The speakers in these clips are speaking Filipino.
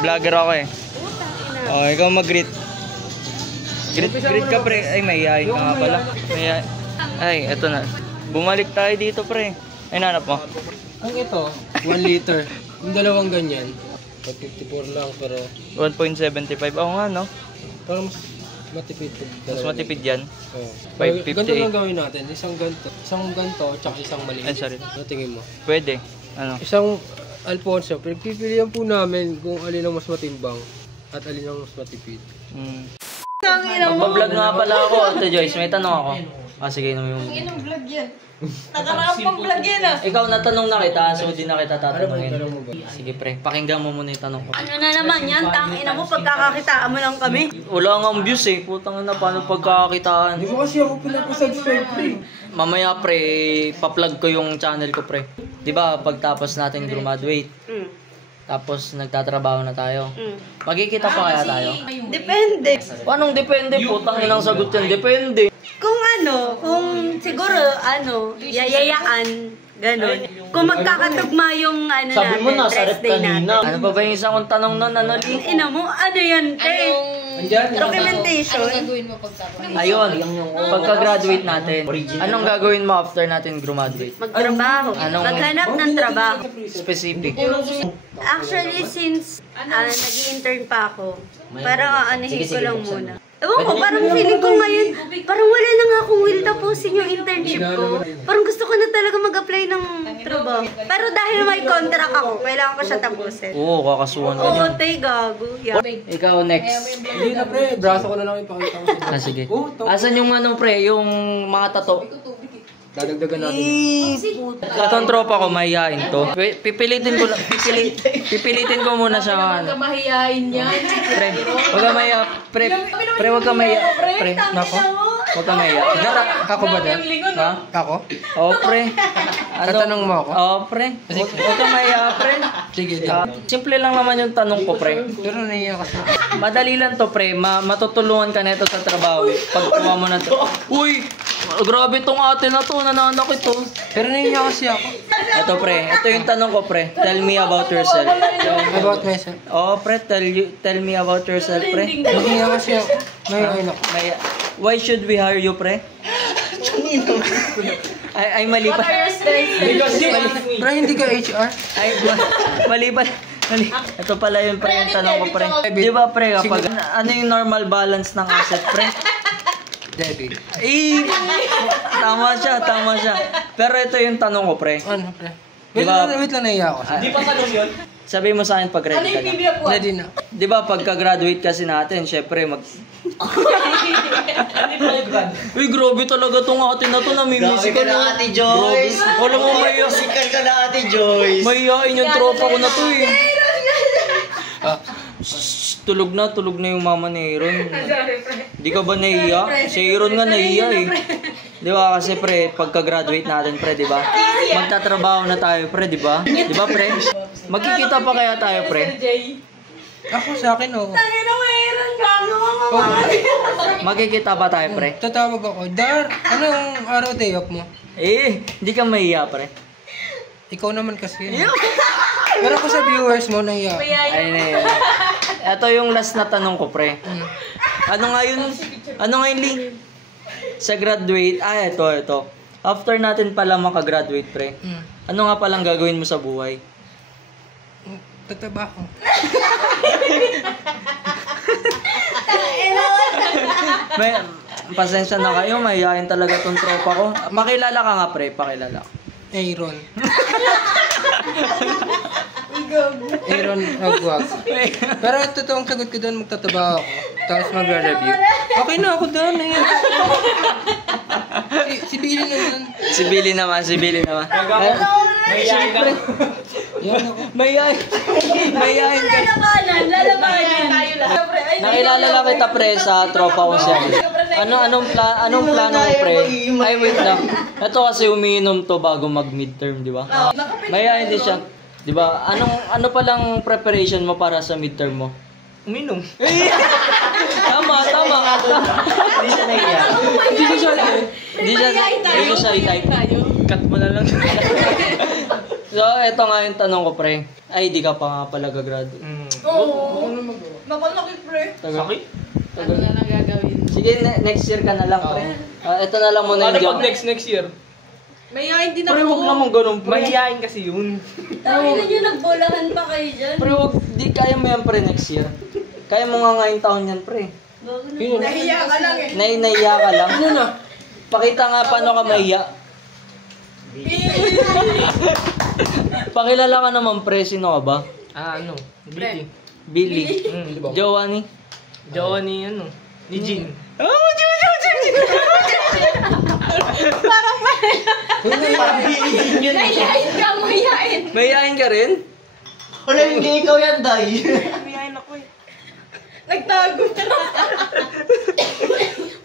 Vlogger ako eh. Oh, ikaw mag-greet. Greet ka pre. Ay, mahihayin ka nga pala. Ay, eto na. Bumalik tayo dito pre. Ay, nanap mo. Ang ito, 1 liter. Yung dalawang ganyan. 54 lang pero 1.75. Oo nga no. parang mas matipid. Mas matipid yan. Oo. 558. Ganito lang gawin natin. Isang ganito, tsaka isang maliit. Ay, sorry. Ano tingin mo? Pwede. Ano? Isang Alfonso, pipilihan po namin kung alin ang mas matimbang at alin ang mas matipid. Magbablog nga pala ako, Ate Joyce. May tanong ako. Sige, inom yung... Ang vlog yan. Nakaraang pang vlog yan ah. Ikaw, natanong na kita, so di na kita tatanungin. Ano mo ba? Sige pre, pakinggan mo muna yung tanong ko. Ano na naman yan? Tangina mo, pagkakakitaan mo lang kami. Wala nga views eh, putang na paano pagkakakitaan. Hindi ko kasi ako pinapasubscribe pre. Mamaya pre, pa-plug ko yung channel ko pre. Di ba pagtapos natin graduate, tapos nagtatrabaho na tayo. Magkikita pa kaya tayo? Depende. Paanong depende? Putang inang sagot yan, depende. Kung siguro, yayayaan, ganun. Kung magkakatugma yung Sabi mo natin, nasa rest rep day natin. kanina. Ano pa ba yung isang kong tanong nun? Ano? Ina mo, ano yan, te? Documentation. Ayun, pagka-graduate natin, anong gagawin mo after natin graduate? Magtrabaho. Maghanap ng trabaho. Specific. Actually, since nag-i-intern pa ako, parang aanahin ko lang muna. Ewan ko, parang feeling ko ngayon, parang wala na nga akong will tapusin yung internship ko. Parang gusto ko na talaga mag-apply ng trabaho. Pero dahil may contract ako, kailangan ko siya tapusin. Oo, kakasuhan ka Oo, niyan. tay, gago. Yeah. Ikaw next. Hindi na pre, braso ko na lang ipakita ko. Sige. Asan yung pre, yung mga tato? Dadagdagan natin. Katong tropa ko, mahihain to. Pipilitin ko muna siya. Huwag ka mahihain yan. Pre, huwag ka mahiya. Pre, huwag ka mahiya. Pre, nako. Huwag ka mahiya. Kako ba dyan? Ha? Kako? Oo, pre. Tatanong mo ako? Oo, pre. Huwag ka mahiya, pre. Sige. Simple lang naman yung tanong ko, pre. Pero naiiyak kasi. Madali lang to, pre. Matutulungan ka neto sa trabaho. Pagkuha mo na to. Uy! Grabe tong ate na to. Nananakit to. Pero naiiyak kasi ako. Ito, pre. Ito yung tanong ko, pre. Tell me about yourself. About myself. Oo, pre. Tell me about yourself, pre. Naiiyak kasi ako. Naiiyak ako. Why should we hire you, pre? Ay, mali pa. Bro, hindi ka HR? Ay, mali pa. Ito pala yung pre, yung tanong ko, pre. Di ba, pre, kapag ano yung normal balance ng asset, pre? Debbie. Tama siya. Pero ito yung tanong ko, pre. Ano, pre? Diba? Wait lang, naiiyak ako. Di ba tanong yun? Sabi mo sa akin pag ready ka na. Ready na. Di ba, pagka-graduate kasi natin, syempre, Uy, grabe talaga tong ate na to, namimisi ka na. Ate Joyce. Wala mo mahiya. Musical ka na, Ate Joyce. Mahihain yung tropa ko na to eh. Tulog na yung mama ni Aaron. Di ka ba nahiya? Si Aaron nga nahiya eh. Di ba kasi pre, pagka-graduate natin pre, di ba? Magtatrabaho na tayo pre, di ba? Di ba pre? Magkikita pa kaya tayo pre? Ako sa akin, oo. Magkikita pa tayo pre? Tatawag ako. Dar, anong araw day off mo? Di ka mahiya pre. Ikaw naman kasi. Pero ako sa viewers mo, nahiya. Ayun na yun. Ito yung last na tanong ko pre. Ano nga yun link? Sa graduate, ito. After natin pala makagraduate pre, ano nga palang gagawin mo sa buhay? Tatabaho. Pasensya na kayo, mahihain talaga tong tropa ko. Pakilala ka nga pre, pakilala. Aaron. Aaron Agwag. Pero totoong sagot ko doon, magtatabaho ako. Tapos mag-review. Okay na ako doon. Si Billy na yun. Si Billy naman. Mahihain ka. Yan ako. Mahihain ka. Lalabanan. Nakilala lang kita pre sa tropa ko siya. Anong plano mo pre? Ay wait lang. Ito kasi umiinom to bago mag-midterm, di ba? Mahihain din siya. Di ba? Ano pa lang preparation mo para sa midterm mo? Uminom. Tama. Hindi siya nahiya. Hindi siya i-type. Cut mo na lang. So, eto nga yung tanong ko, pre. Ay, di ka pa nga pala gagraduate. Oo. Nakalaki, pre. Sakit? Ano na lang gagawin? Sige, next year ka na lang, pre. Ito na lang muna yung joke. next year? Mayayain din Pre, ako. huwag naman ganun, pre. Mahihain kasi yun. Tawin na nyo, nagbolahan pa kayo dyan. Pre, huwag, di kaya mo yan, pre, next year. Kaya mo nga ngayong taon yan, pre. Nahiya ka lang eh. Nahiya ka lang. Ano na? Pakita nga paano ka mahiya. Pakilala ka naman, pre. Sino ka ba? Ano? Billy. Billy. Di ba? Jowa ni? Jowa ni ano? Ni Jean. Oh, Jun! Parang Parang bilidin yun. mayayain ka, mayayain. Mahihain ka rin? Wala, hindi ikaw yan, Day. Mayayain ako eh. Nagtago na.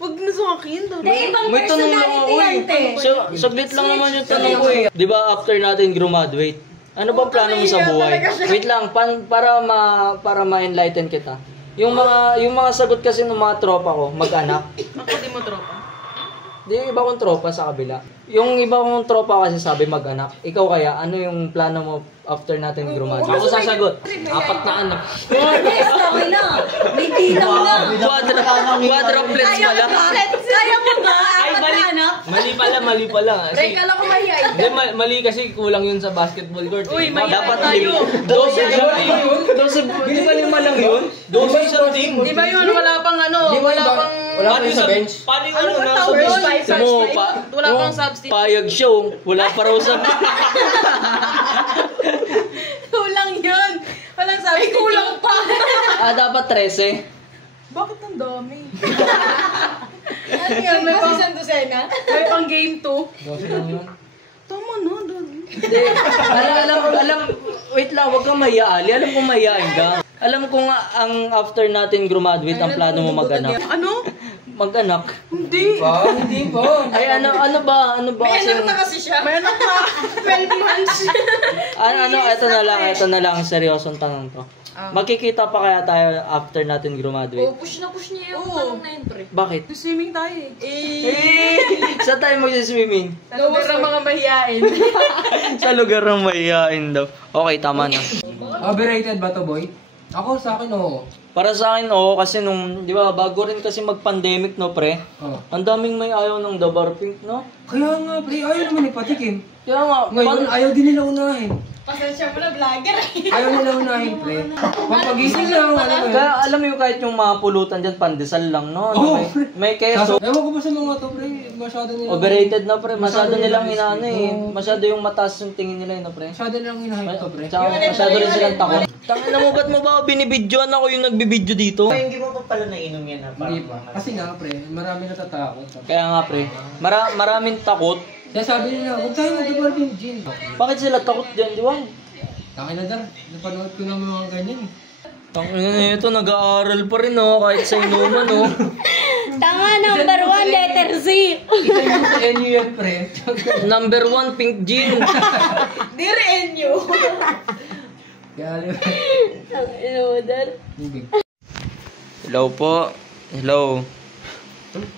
Huwag na sumakin doon. Ibang May tanong lang personality ako yan, te. eh. Saglit lang naman yung tanong ko eh. Di ba after natin graduate, ano bang plano mo sa buhay? Wait lang, para ma-enlighten kita. Yung mga sagot kasi ng mga tropa ko, mag-anak. Ako di mo tropa. Di iba kong tropa sa kabila. Yung iba kong tropa kasi sabi mag-anak. Ikaw kaya, ano yung plano mo after natin graduate? Ako sasagot. 4 na anak. Yes, okay na. May bilang na. Quadruplets pala. Kaya mo ba? Apat na anak? Mali pala. Pre, kala ko mayayain. Hindi, mali kasi kulang yun sa basketball court. Uy, mayayain Dapat tayo. 12 di ba 5 lang yun? 12 isang team. Di ba yun? Wala pang ano? Wala pang... Wala pa sa bench. Paano yung Ano ano ba na sa tawag? bench? Mo, Wala pang substitute. payag show. Wala pa raw sa... Kulang yun. Walang sabi. Ay, kulang pa. dapat 13. Bakit ang dami? Ano yan? May pang isang dosena? May pang game 2. Tama na, dami. Hindi. Alam, wait lang, wag kang mahiya, Ali. Alam kong mahihain ka. Alam ko nga, ang after natin graduate, ang plano mo mag-anak. Ano? Mag-anak. Hindi. Hindi pa. Ay, ano ba? Ano ba May kasi... anak na kasi siya. May anak na. 12 months. ito na lang, seryosong tanong to. Magkikita pa kaya tayo after natin graduate? Push niya yung tanong na yun, pre. Bakit? Swimming tayo eh. Saan tayo mag-swimming? Sa lugar ng mga mahiyain. Sa lugar ng mahihain daw. Okay, tama na. Overrated ba to, boy? Ako sa akin, oo. Para sa akin, oo, kasi nung, di ba, bago rin kasi mag-pandemic, no, pre? Oh. Ang daming may ayaw ng Dabar Pink, no? Kaya nga, pre, ayaw naman ipatikim. Kaya nga, Ngayon, ayaw din nila unahin. Pasensya mo na, vlogger eh. Ayaw nila unahin, pre. Papagising lang, alam mo yun. Kaya alam mo yung kahit yung mga pulutan dyan, pandesal lang, no? Ano, Oo, may keso. Ewan ko ba sa mga to, pre, masyado nila. Overrated na, pre. Masyado Masyado nilang nila inaano eh. Oo. Masyado yung mataas yung tingin nila, no, pre? Masyado nilang hinahin to, pre. Tsaka masyado rin silang takot. Tangina mo, ba't mo ba binibidyoan ako yung nagbibidyo dito? Ay, hindi mo pa pala nainom yan, ha? Hindi pa. Kasi nga, pre, marami natatakot. Kaya nga, pre. Maraming takot. Kaya sabi nila, huwag tayo mag-develop gin. Bakit sila takot dyan, di ba? Takin na dar, napanood ko ng mga ganyan eh. Tangina na ito, nag-aaral pa rin, oh, kahit sa inuman, oh. Tanga, number 1, letter Z. Isa yung sa NU yan, pre. Number 1, pink jean. Dear Enyo. Kaya alam mo. Bibig. Hello po. Hello.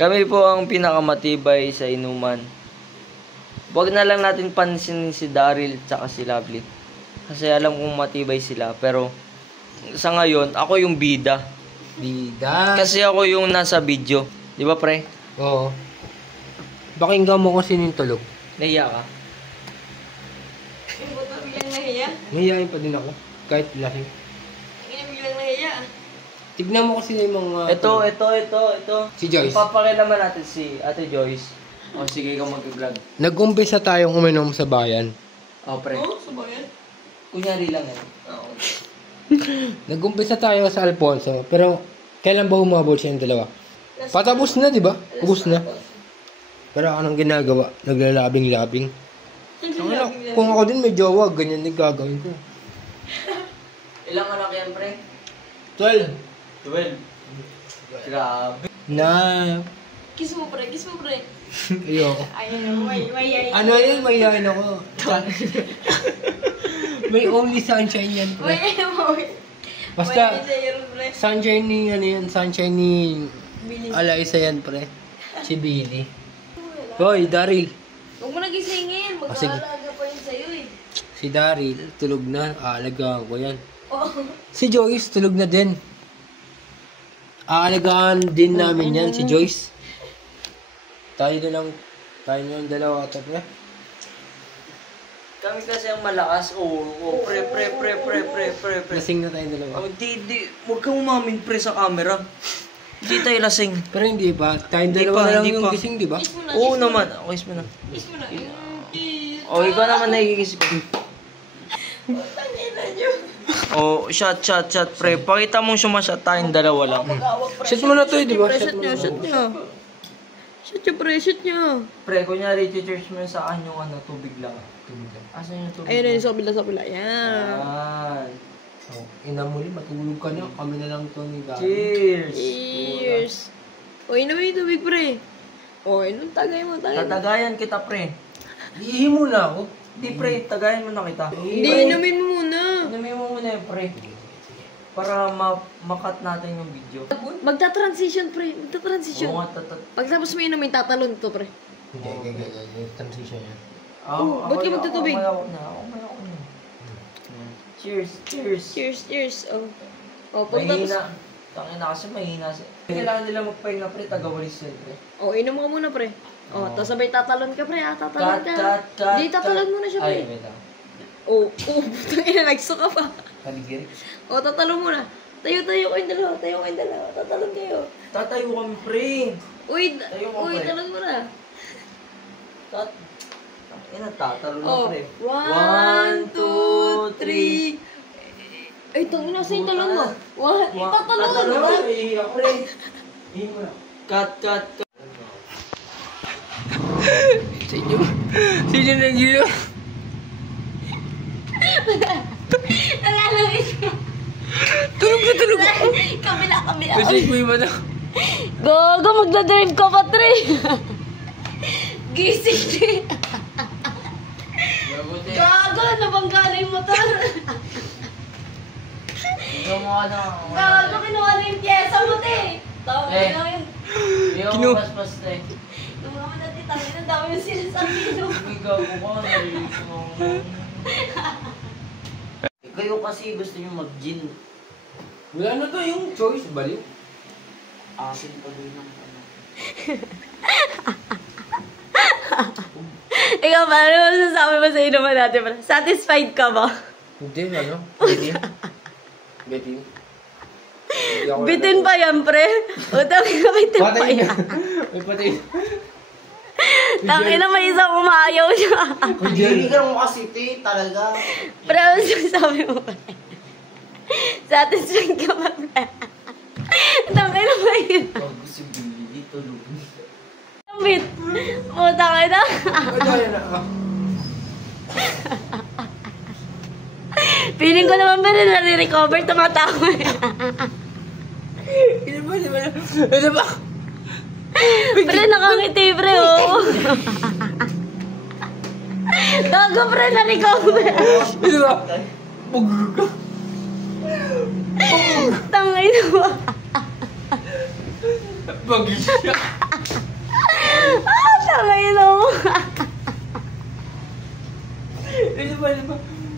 Kami po ang pinakamatibay sa inuman. Huwag na lang natin pansinin si Daryl tsaka si Lovely. Kasi alam kong matibay sila. Pero sa ngayon, ako yung bida. Bida. Kasi ako yung nasa video. Di ba, pre? Oo. Pakinggan mo kung sino yung tulog. Nahiya ka? Yung buto bilang nahiya. Nahiyain pa din ako. Kahit lahi. Yung bilang nahiya. Tignan mo kasi yung mga... Ito. Si Joyce. Papakilaman natin si Ate Joyce. O sige, ikaw mag-vlog. Nag-umpisa tayong uminom sa bayan. O, pre. Oo, subayan. Kunyari lang yan. Oo. Nag-umpisa tayo sa Alfonso. Pero kailan ba umabot siya yung dalawa? Patapos na, di ba? Ubus na. Pero anong ginagawa? Naglalabing-labing. Kung ako din may jowa, ganyan din gagawin ko. Ilang anak yan, pre? 12. 12. Grabe. Na. Kiss mo, pre. Kiss mo, pre. Ayoko. Ayun, may. Ano yun? May yain ako. May only sunshine yan, pre. Basta, sunshine ni, ano yan, sunshine ni Alaisa yan, pre. Si Billy. Hoy, Daryl. Huwag mo nagisingin. sige. Mag-aalaga pa yun sa'yo eh. Si Daryl, tulog na. Aalagaan ko yan. Si Joyce, tulog na din. Aalagaan din namin yan, si Joyce. Tayo na lang dalawa ata pre. Kami kasi ang malakas. Pre. Lasing na tayong dalawa. Oh, di. Huwag kang umamin pre sa camera. Di tayo lasing. Pero hindi pa. Tayong Hindi dalawa pa, na lang hindi yung pa. gising, di ba? Oo naman. Okay, mo na. Oh, ikaw naman naigisip. Oh, shot, pre. Pakita mong sumasyat tayong dalawa lang. Shoot mo na to, di ba? Shoot niya. Shoot niya, pre. Shoot niya. Pre, kunyari, i-charge mo sa akin yung tubig lang. Asan yung tubig? Ayun, sa kabila. Yan. Yan. Oh, inamuli, matulog ka na. Kami na lang to ni Daryl. Cheers! Cheers. O, inumin yung tubig, pre. O, inom, tagay mo. Tatagayan kita, pre. Iihi muna ako. Di, pre, tagayan mo na kita. Hindi, inumin mo muna. Inumin mo muna yung pre. Para makat natin yung video. Magta-transition, pre. Magta-transition. Oo nga, Pagtapos mo inumin, tatalon to, pre. Hindi, yung transition yan. ba't ka magtutubig? Ako na. Cheers. Cheers. Oh. O, pagtapos... Mahina. Tangina kasi mahina. Kailangan nila magpahinga, pre. Tagawalis sila, pre. O, inom ka muna, pre. O, tapos sabay tatalon ka, pre. Tatalon ka. Cut. Hindi, tatalon muna siya, pre. Ay, wait lang. O, putang ina, nagso ka pa. Kaligiri. O, tatalon muna. Tayo kayong dalawa. Tatalon kayo. Tatayo kami, pre. Uy, Tayo mo, pre. talon mo na. Tatalo na, Oh, pre. 1, 2, 3. Ay, ito na sa yung talon mo. Tatalon. Iiyak, pre. Cut. Sino nag-iyo? Nalalawin mo. Tulog ako. Kabila. Kasi mo yung mata. Gogo, magdadrive ka pa, Tre. Gising, Tre. Gago, nabangga na yung motor. Gago, kinuha na yung pyesa mo, Te. Tawag Eh. na yun. Kinu. Pas, te. Kinuha mo na, Te. Tawag na, dami yung sinasabi mo. Bigaw ko Kayo kasi gusto nyo mag-gin. Wala na to yung choice, baliw. Asin pa rin ng Ikaw ba? Ano masasabi mo sa inuman natin? Satisfied ka ba? Hindi, ano? Bitin. Bitin pa yan, pre. Utang ina, bitin pa Patay yan. na. May patay. Tangina, may isang umayaw siya. Hindi mo kasi, te, talaga. Pre, ano sasabi mo, pre? Satisfied ka ba, pre? Tangina ba yun? Bago si Billy, tulog. Bit. Utang ina. Patay na. Feeling ko naman ba na nare-recover, tumatawa. Ano ba? Pre, nakangiti, pre, oh. Gago, pre, na-recover. Ano ba? Tangay mo. Bagay siya. Tangay mo.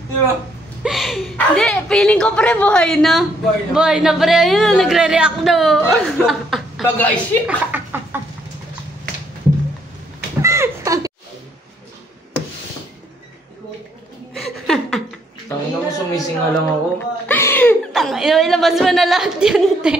Ano ba? Hindi, feeling ko, pre, buhay na. Buhay na, pre. Ayun, nagre-react na, oh. Bagay siya. Tangina mo, sumisinga lang ako. Tangay mo, ilabas mo na lahat yun, te.